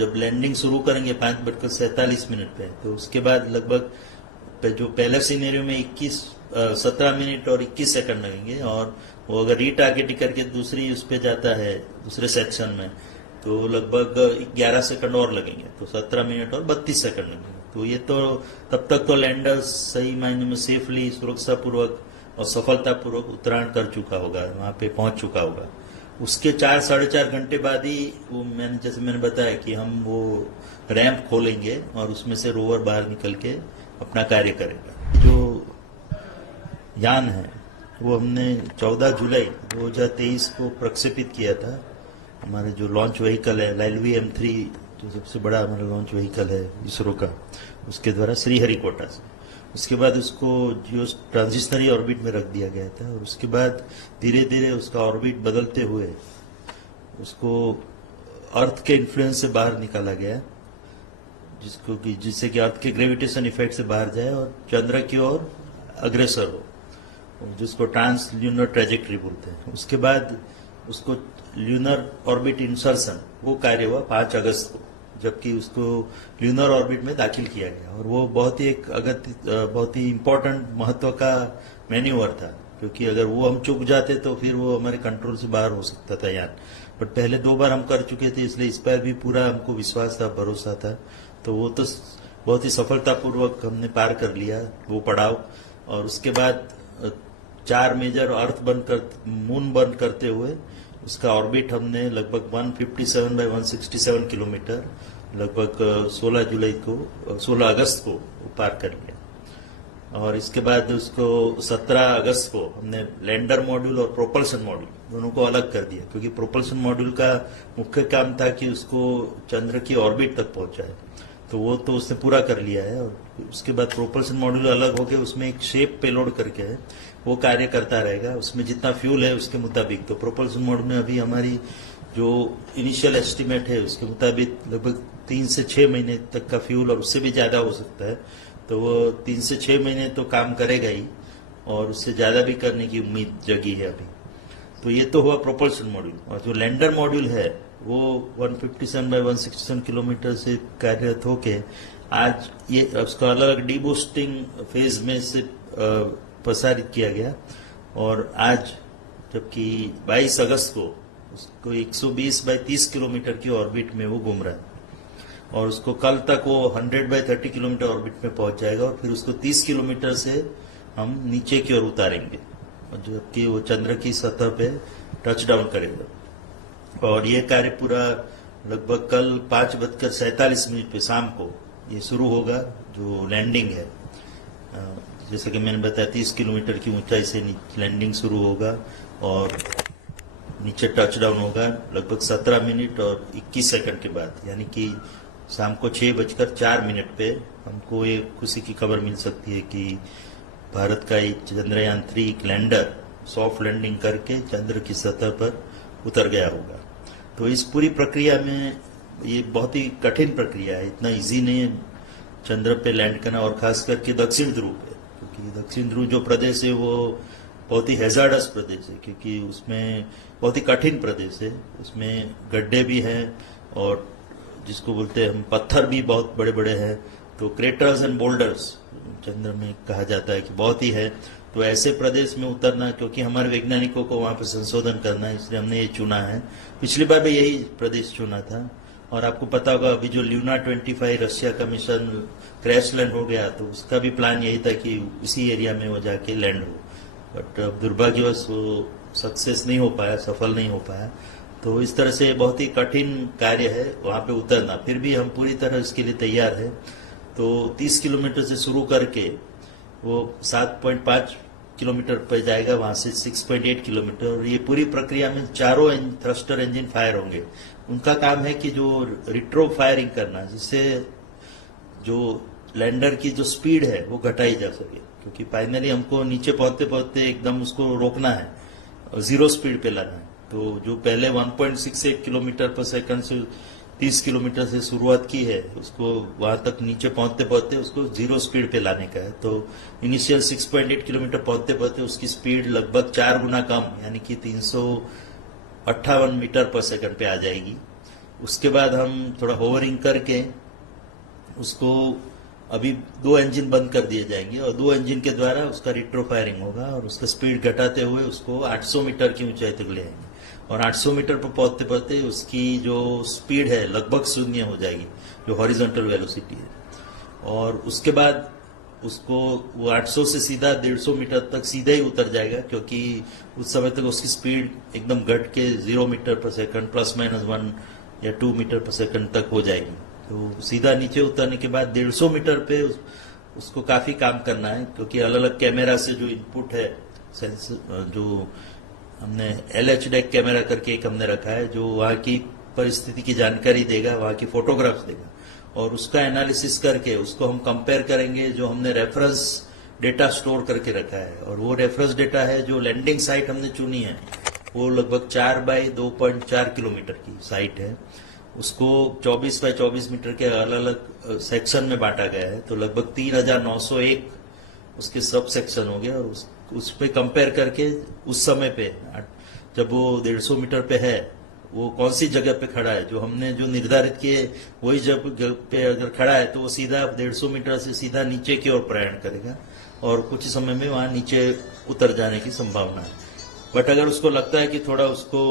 जब लैंडिंग शुरू करेंगे 5:47 पे, तो उसके बाद लगभग जो पहला सिनेरियो में 17 मिनट और 21 सेकंड लगेंगे, और वो अगर रीटारगेटिंग करके दूसरी उस पर जाता है दूसरे सेक्शन में, तो लगभग 11 सेकंड और लगेंगे, तो 17 मिनट और 32 सेकंड लगेंगे। तो ये तो तब तक तो लैंडर सही मायने में सेफली, सुरक्षापूर्वक और सफलतापूर्वक उत्तरायण कर चुका होगा, वहां पे पहुंच चुका होगा। उसके 4-4.5 घंटे बाद ही वो जैसे मैंने बताया कि हम वो रैंप खोलेंगे और उसमें से रोवर बाहर निकल के अपना कार्य करेगा। जो यान है वो हमने 14 जुलाई 2023 को प्रक्षेपित किया था। हमारे जो लॉन्च व्हीकल है लाइलवी M3, जो सबसे बड़ा हमारा लॉन्च व्हीकल है इसरो का, उसके द्वारा श्रीहरिकोटा से। उसके बाद उसको जियो ट्रांजिशनरी ऑर्बिट में रख दिया गया था, और उसके बाद धीरे धीरे उसका ऑर्बिट बदलते हुए उसको अर्थ के इन्फ्लुएंस से बाहर निकाला गया, जिससे कि अर्थ के ग्रेविटेशन इफेक्ट से बाहर जाए और चंद्र की ओर अग्रसर हो, जिसको ट्रांस ल्यूनर ट्रेजेक्ट्री बोलते हैं। उसके बाद उसको ल्यूनर ऑर्बिट इंसर्शन वो कार्य हुआ 5 अगस्त को, जबकि उसको ल्यूनर ऑर्बिट में दाखिल किया गया, और वो बहुत ही बहुत ही इम्पोर्टेंट महत्व का मैन्यूवर था, क्योंकि अगर वो हम चूक जाते तो फिर वो हमारे कंट्रोल से बाहर हो सकता था यान। बट पहले 2 बार हम कर चुके थे, इसलिए इस पर भी पूरा हमको विश्वास था, भरोसा था। तो वो तो बहुत ही सफलतापूर्वक हमने पार कर लिया वो पड़ाव। और उसके बाद 4 मेजर अर्थ मून बंद करते हुए उसका ऑर्बिट हमने लगभग 157 बाय 167 किलोमीटर लगभग 16 अगस्त को पार कर लिया। और इसके बाद उसको 17 अगस्त को हमने लैंडर मॉड्यूल और प्रोपल्शन मॉड्यूल दोनों को अलग कर दिया, क्योंकि प्रोपल्शन मॉड्यूल का मुख्य काम था कि उसको चंद्र की ऑर्बिट तक पहुंचाए, तो वो तो उसने पूरा कर लिया है। और उसके बाद प्रोपल्शन मॉड्यूल अलग हो गए, उसमें एक शेप पेलोड करके है, वो कार्य करता रहेगा, उसमें जितना फ्यूल है उसके मुताबिक। तो प्रोपल्शन मॉड्यूल में अभी हमारी जो इनिशियल एस्टिमेट है उसके मुताबिक लगभग 3 से 6 महीने तक का फ्यूल, और उससे भी ज्यादा हो सकता है, तो वो 3 से 6 महीने तो काम करेगा ही, और उससे ज्यादा भी करने की उम्मीद जगी है अभी। तो ये तो हुआ प्रोपल्शन मॉड्यूल। और जो लैंडर मॉड्यूल है वो 157 बाय 167 किलोमीटर से कार्यरत होके आज ये उसका अलग डीबूस्टिंग फेज में से प्रसारित किया गया, और आज जबकि 22 अगस्त को उसको 120 बाय 30 किलोमीटर की ऑर्बिट में वो घूम रहा है, और उसको कल तक वो 100 बाय 30 किलोमीटर ऑर्बिट में पहुंच जाएगा, और फिर उसको 30 किलोमीटर से हम नीचे की ओर उतारेंगे, जबकि वो चंद्र की सतह पे टच डाउन करेगा। और ये कार्य पूरा लगभग कल 5:47 पे शाम को ये शुरू होगा। जो लैंडिंग है, जैसे कि मैंने बताया 30 किलोमीटर की ऊंचाई से लैंडिंग शुरू होगा, और नीचे टच डाउन होगा लगभग 17 मिनट और 21 सेकंड के बाद, यानी कि शाम को 6:04 पे हमको ये खुशी की खबर मिल सकती है कि भारत का एक चंद्रयान 3 लैंडर सॉफ्ट लैंडिंग करके चंद्र की सतह पर उतर गया होगा। तो इस पूरी प्रक्रिया में ये बहुत ही कठिन प्रक्रिया है, इतना इजी नहीं है चंद्र पे लैंड करना, और खास करके दक्षिण ध्रुव पे, क्योंकि दक्षिण ध्रुव जो प्रदेश है वो बहुत ही हैजार्डस प्रदेश है, क्योंकि उसमें बहुत ही कठिन प्रदेश है, उसमें गड्ढे भी हैं और जिसको बोलते हैं हम पत्थर भी बहुत बड़े बड़े हैं। तो क्रेटर्स एंड बोल्डर्स चंद्र में कहा जाता है कि बहुत ही है। तो ऐसे प्रदेश में उतरना, क्योंकि हमारे वैज्ञानिकों को वहां पर संशोधन करना है, इसलिए हमने ये चुना है। पिछली बार भी यही प्रदेश चुना था। और आपको पता होगा अभी जो ल्यूना 25 रशिया का मिशन क्रैश लैंड हो गया, तो उसका भी प्लान यही था कि इसी एरिया में वो जाके लैंड हो, बट अब दुर्भाग्यवश वो सक्सेस नहीं हो पाया, सफल नहीं हो पाया। तो इस तरह से बहुत ही कठिन कार्य है वहां पे उतरना, फिर भी हम पूरी तरह इसके लिए तैयार है। तो 30 किलोमीटर से शुरू करके वो 7.5 किलोमीटर पर जाएगा, वहां से 6.8 किलोमीटर। और ये पूरी प्रक्रिया में चारों थ्रस्टर इंजन फायर होंगे। उनका काम है कि जो रिट्रो फायरिंग करना, जिससे जो लैंडर की जो स्पीड है वो घटाई जा सके, क्योंकि फाइनली हमको नीचे पहुंचते पहुंचते एकदम उसको रोकना है और 0 स्पीड पे लाना है। तो जो पहले 1.68 किलोमीटर पर सेकंड से 30 किलोमीटर से शुरुआत की है, उसको वहां तक नीचे पहुंचते पहुंचते उसको 0 स्पीड पे लाने का है। तो इनिशियल 6.8 किलोमीटर पहुंचते पहुंचते उसकी स्पीड लगभग 4 गुना कम, यानी कि 358 मीटर पर सेकंड पे आ जाएगी। उसके बाद हम थोड़ा होवरिंग करके उसको अभी 2 इंजन बंद कर दिए जाएंगे और 2 इंजन के द्वारा उसका रिट्रो फायरिंग होगा और उसका स्पीड घटाते हुए उसको 800 मीटर की ऊंचाई तक ले आएंगे और 800 मीटर पर पहुंचते पहुंचते उसकी जो स्पीड है लगभग शून्य हो जाएगी, जो हॉरिजॉन्टल वेलोसिटी है। और उसके बाद उसको वो 800 से सीधा 150 मीटर तक सीधा ही उतर जाएगा, क्योंकि उस समय तक उसकी स्पीड एकदम घट के 0 मीटर पर सेकंड ±1 या 2 मीटर पर सेकंड तक हो जाएगी। तो सीधा नीचे उतरने के बाद 150 मीटर पे उसको काफी काम करना है, क्योंकि अलग अलग कैमरा से जो इनपुट है जो हमने LH डेक कैमरा करके एक हमने रखा है, जो वहाँ की परिस्थिति की जानकारी देगा, वहाँ की फोटोग्राफ्स देगा और उसका एनालिसिस करके उसको हम कंपेयर करेंगे जो हमने रेफरेंस डेटा स्टोर करके रखा है। और वो रेफरेंस डेटा है जो लैंडिंग साइट हमने चुनी है, वो लगभग 4 बाई 2.4 किलोमीटर की साइट है। उसको 24 बाई 24 मीटर के अलग अलग सेक्शन में बांटा गया है, तो लगभग 3901 उसके सब सेक्शन हो गए। और उस पे कंपेयर करके उस समय पे जब वो 150 मीटर पे है वो कौन सी जगह पे खड़ा है, जो हमने जो निर्धारित किए वही जगह पे अगर खड़ा है तो वो सीधा 150 मीटर से सीधा नीचे की ओर प्रयाण करेगा और कुछ समय में वहां नीचे उतर जाने की संभावना है। बट अगर उसको लगता है कि थोड़ा उसको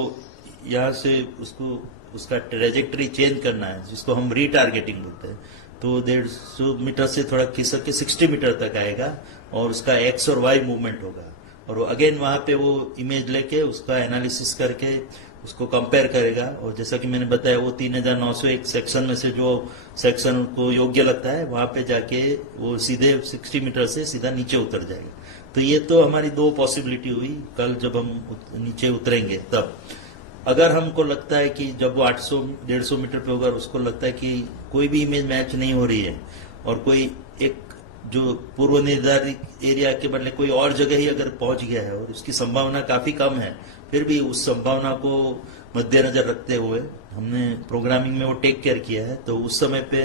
यहाँ से उसको उसका ट्रेजेक्टरी चेंज करना है, जिसको हम रीटारगेटिंग बोलते हैं, तो 150 मीटर से थोड़ा खिसक के 60 मीटर तक आएगा और उसका एक्स और वाई मूवमेंट होगा और अगेन वहां पे वो इमेज लेके उसका एनालिसिस करके उसको कंपेयर करेगा। और जैसा कि मैंने बताया वो 3901 सेक्शन में से जो सेक्शन उनको योग्य लगता है वहां पे जाके वो सीधे 60 मीटर से सीधा नीचे उतर जाएगा। तो ये तो हमारी 2 पॉसिबिलिटी हुई कल जब हम नीचे उतरेंगे। तब अगर हमको लगता है कि जब वो 800-150 मीटर पे होगा उसको लगता है कि कोई भी इमेज मैच नहीं हो रही है और कोई एक जो पूर्व निर्धारित एरिया के बदले कोई और जगह ही अगर पहुंच गया है और उसकी संभावना काफी कम है, फिर भी उस संभावना को मद्देनजर रखते हुए हमने प्रोग्रामिंग में वो टेक केयर किया है। तो उस समय पे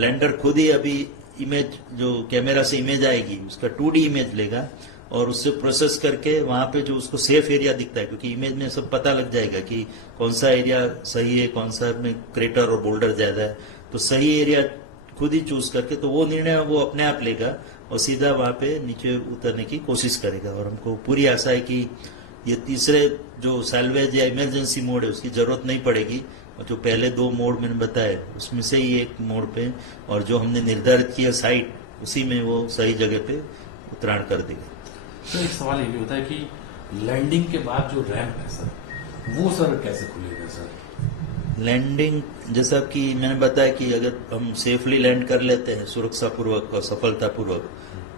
लैंडर खुद ही अभी इमेज जो कैमरा से इमेज आएगी उसका 2D इमेज लेगा और उससे प्रोसेस करके वहां पे जो उसको सेफ एरिया दिखता है, क्योंकि इमेज में सब पता लग जाएगा कि कौन सा एरिया सही है, कौन सा में क्रेटर और बोल्डर ज्यादा है, तो सही एरिया खुद ही चूज करके तो वो निर्णय वो अपने आप लेगा और सीधा वहां पे नीचे उतरने की कोशिश करेगा। और हमको पूरी आशा है कि ये तीसरे जो सैल्वेज या इमरजेंसी मोड है उसकी जरूरत नहीं पड़ेगी और जो पहले 2 मोड मैंने बताए उसमें से ही एक मोड पे और जो हमने निर्धारित किया साइट उसी में वो सही जगह पे उतराण कर देगा। तो एक सवाल ये भी होता है कि लैंडिंग के बाद जो रैंप है सर, वो सर कैसे खुलेगा सर? लैंडिंग जैसा कि मैंने बताया कि अगर हम सेफली लैंड कर लेते हैं सुरक्षा पूर्वक और सफलतापूर्वक,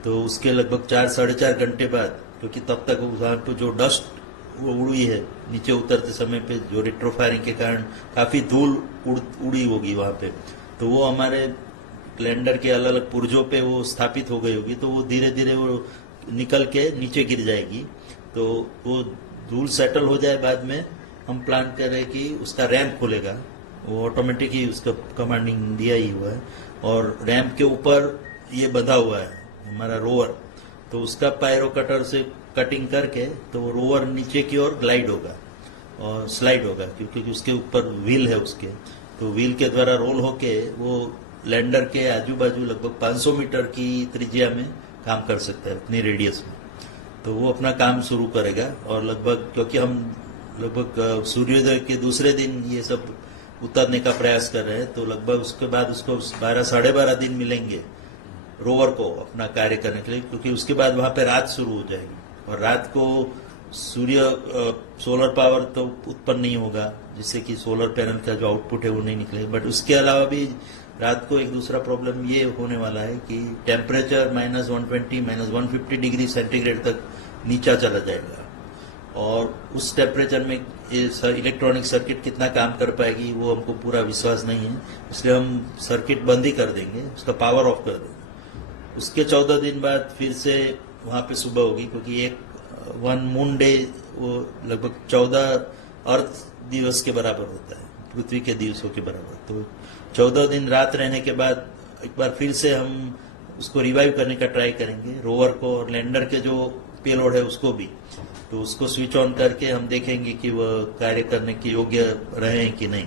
तो उसके लगभग 4-4.5 घंटे बाद, क्योंकि तब तक वहां पर जो डस्ट वो उड़ी है नीचे उतरते समय पे जो रिट्रोफायरिंग के कारण काफी धूल उड़ी होगी वहां पे, तो वो हमारे लैंडर के अलग अलग पुर्जों पे वो स्थापित हो गई होगी, तो वो धीरे धीरे वो निकल के नीचे गिर जाएगी। तो वो धूल सेटल हो जाए बाद में हम प्लान कर रहे हैं कि उसका रैंप खुलेगा, वो ऑटोमेटिक ही उसका कमांडिंग दिया ही हुआ है और रैंप के ऊपर ये बंधा हुआ है हमारा रोवर, तो उसका पायरो कटर से कटिंग करके तो वो रोवर नीचे की ओर ग्लाइड होगा और स्लाइड होगा, क्योंकि उसके ऊपर व्हील है उसके, तो व्हील के द्वारा रोल होके वो लैंडर के आजू बाजू लगभग 500 मीटर की त्रिज्या में काम कर सकता है अपनी रेडियस में। तो वो अपना काम शुरू करेगा और लगभग क्योंकि हम लगभग सूर्योदय के दूसरे दिन ये सब उतरने का प्रयास कर रहे हैं, तो लगभग उसके बाद उसको 12-12.5 दिन मिलेंगे रोवर को अपना कार्य करने के लिए, क्योंकि उसके बाद वहां पे रात शुरू हो जाएगी और रात को सूर्य सोलर पावर तो उत्पन्न नहीं होगा जिससे कि सोलर पैनल का जो आउटपुट है वो नहीं निकलेगा। बट उसके अलावा भी रात को एक दूसरा प्रॉब्लम ये होने वाला है कि टेम्परेचर -120 -150 डिग्री सेंटीग्रेड तक नीचा चला जाएगा और उस टेम्परेचर में इलेक्ट्रॉनिक सर्किट कितना काम कर पाएगी वो हमको पूरा विश्वास नहीं है, इसलिए हम सर्किट बंद ही कर देंगे, उसका पावर ऑफ कर देंगे। उसके 14 दिन बाद फिर से वहां पे सुबह होगी, क्योंकि एक 1 मून डे वो लगभग 14 अर्थ दिवस के बराबर होता है, पृथ्वी के दिवसों के बराबर। तो 14 दिन रात रहने के बाद एक बार फिर से हम उसको रिवाइव करने का ट्राई करेंगे रोवर को, और लैंडर के जो पेलोड है उसको भी, तो उसको स्विच ऑन करके हम देखेंगे कि वह कार्य करने के योग्य रहे कि नहीं।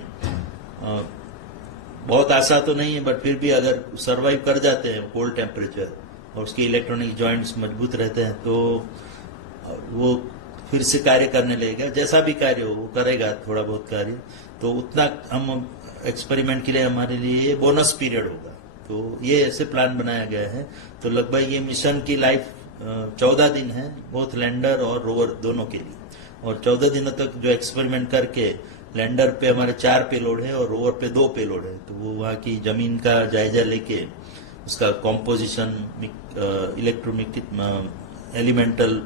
बहुत आसान तो नहीं है, बट फिर भी अगर सरवाइव कर जाते हैं कोल्ड टेम्परेचर और उसके इलेक्ट्रॉनिक जॉइंट्स मजबूत रहते हैं तो वो फिर से कार्य करने लगेगा। जैसा भी कार्य हो वो करेगा, थोड़ा बहुत कार्य, तो उतना हम एक्सपेरिमेंट के लिए हमारे लिए बोनस पीरियड होगा। तो ये ऐसे प्लान बनाया गया है। तो लगभग ये मिशन की लाइफ 14 दिन है, बोथ लैंडर और रोवर दोनों के लिए। और 14 दिनों तक जो एक्सपेरिमेंट करके लैंडर पे हमारे 4 पेलोड है और रोवर पे 2 पेलोड है, तो वो वहाँ की जमीन का जायजा लेके उसका कॉम्पोजिशन, इलेक्ट्रोमिक एलिमेंटल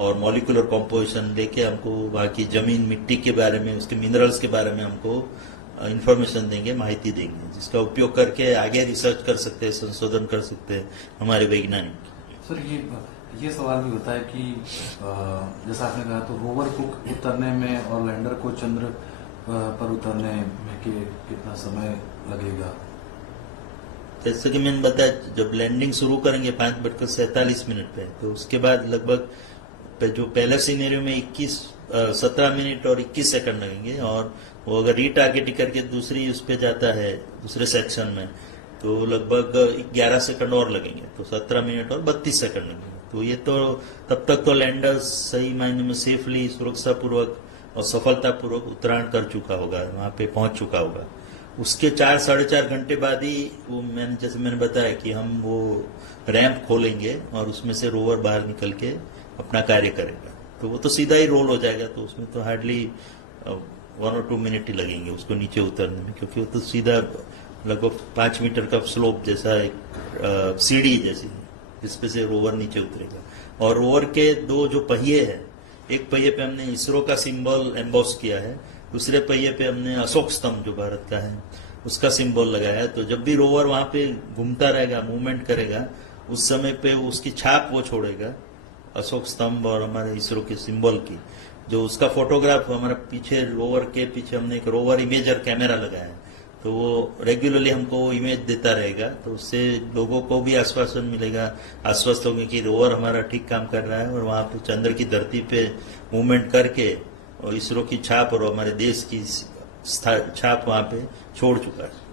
और मॉलिकुलर कॉम्पोजिशन लेके हमको वहाँ की जमीन, मिट्टी के बारे में, उसके मिनरल्स के बारे में हमको इंफॉर्मेशन देंगे, माहिती देंगे, जिसका उपयोग करके आगे रिसर्च कर सकते हैं, संशोधन कर सकते हैं हमारे वैज्ञानिक। सर ये सवाल भी होता है कि जैसा आपने कहा, तो रोवर को उतरने में और लैंडर को चंद्र पर उतरने में कितना समय लगेगा? जैसे कि मैंने बताया, जब लैंडिंग शुरू करेंगे 5:47 पे, तो उसके बाद लगभग जो पहले सीनेरियो में 17 मिनट और 21 सेकंड लगेंगे, और वो अगर रीटारगेटिंग करके दूसरी उस पे जाता है, दूसरे सेक्शन में, तो लगभग 11 सेकंड और लगेंगे, तो 17 मिनट और 32 सेकंड लगेंगे। तो ये तो तब तक तो लैंडर सही मायने में सेफली, सुरक्षापूर्वक और सफलतापूर्वक उत्तरायण कर चुका होगा, वहां पे पहुंच चुका होगा। उसके 4-4.5 घंटे बाद ही वो जैसे मैंने बताया कि हम वो रैंप खोलेंगे और उसमें से रोवर बाहर निकल के अपना कार्य करेगा। तो वो तो सीधा ही रोल हो जाएगा, तो उसमें तो हार्डली 1 और 2 मिनट ही लगेंगे उसको नीचे उतरने में, क्योंकि वो तो सीधा लगभग 5 मीटर का स्लोप जैसा एक सीढ़ी जैसी, जिसपे से रोवर नीचे उतरेगा। और रोवर के 2 जो पहिए हैं, एक पहिए पे हमने इसरो का सिंबल एम्बॉस किया है, दूसरे पहिए पे हमने अशोक स्तंभ जो भारत का है उसका सिंबल लगाया है। तो जब भी रोवर वहां पे घूमता रहेगा, मूवमेंट करेगा, उस समय पे उसकी छाप वो छोड़ेगा, अशोक स्तंभ और हमारे इसरो के सिंबल की। जो उसका फोटोग्राफ हमारे पीछे, रोवर के पीछे हमने एक रोवर इमेजर कैमरा लगाया है, तो वो रेगुलरली हमको वो इमेज देता रहेगा। तो उससे लोगों को भी आश्वासन मिलेगा, आश्वस्त होंगे कि रोवर हमारा ठीक काम कर रहा है और वहां पे चंद्र की धरती पे मूवमेंट करके और इसरो की छाप और हमारे देश की छाप वहां पे छोड़ चुका है।